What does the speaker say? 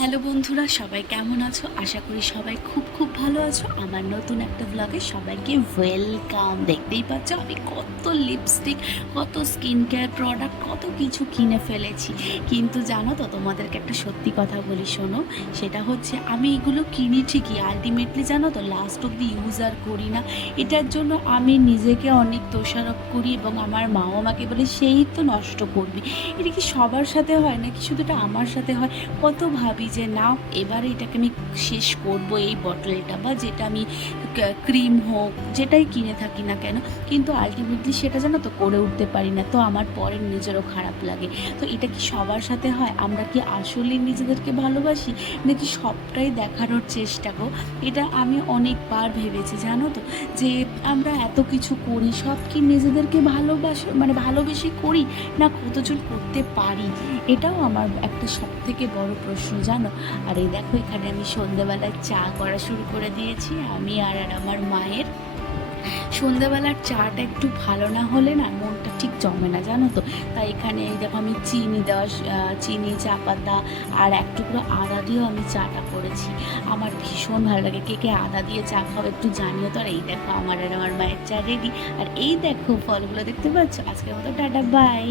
Hello বন্ধুরা, সবাই কেমন আছো? আশা করি সবাই খুব খুব ভালো আছো। আমার নতুন একটা ব্লগে সবাইকে ওয়েলকাম। দেখতেই পাচ্ছ আমি কত লিপস্টিক, কত স্কিন কেয়ার প্রোডাক্ট, কত কিছু কিনে ফেলেছি। কিন্তু জানো তো, তোমাদেরকে একটা সত্যি কথা বলি, শোনো। সেটা হচ্ছে আমি এগুলো কিনি ঠিকই, আলটিমেটলি জানো তো লাস্ট অব্দি ইউজ আর করি না। এটার জন্য আমি নিজেকে অনেক দোষারোপ করি এবং আমার মাও আমাকে বলে সেই তো নষ্ট করবি। এটা কি সবার সাথে হয় নাকি শুধু এটা আমার সাথে হয়? কত ভাবি যে না, এবারে এটাকে আমি শেষ করব, এই বটলটা বা যেটা আমি ক্রিম হোক যেটাই কিনে থাকি না কেন, কিন্তু আলটিমেটলি সেটা জানো তো করে উঠতে পারি না। তো আমার পরের নিজেরও খারাপ লাগে। তো এটা কি সবার সাথে হয়? আমরা কি আসলে নিজেদেরকে ভালোবাসি নাকি সবটাই দেখানোর চেষ্টা গো? এটা আমি অনেকবার ভেবেছি জানো তো, যে আমরা এত কিছু করি, সব কি নিজেদেরকে ভালোবেসে করি, না কতজন করতে পারি? এটাও আমার একটা সবথেকে বড় প্রশ্ন জানো। আর এই দেখো, এখানে আমি সন্ধ্যেবেলায় চা করা শুরু করে দিয়েছি, আমি আর আমার মায়ের। সন্ধ্যেবেলার চাটা একটু ভালো না হলে না মনটা ঠিক জমে না জানো তো। তাই এখানে এই দেখো আমি চিনি, চা পাতা আর এক টুকরো আদা দিয়েও আমি চাটা করেছি। আমার ভীষণ ভালো লাগে। কে কে আদা দিয়ে চা খাও একটু জানিও তো। আর এই দেখো আমার আর আমার মায়ের চা রেডি। আর এই দেখো ফলগুলো দেখতে পাচ্ছ। আজকের মতো টাটা, বাই।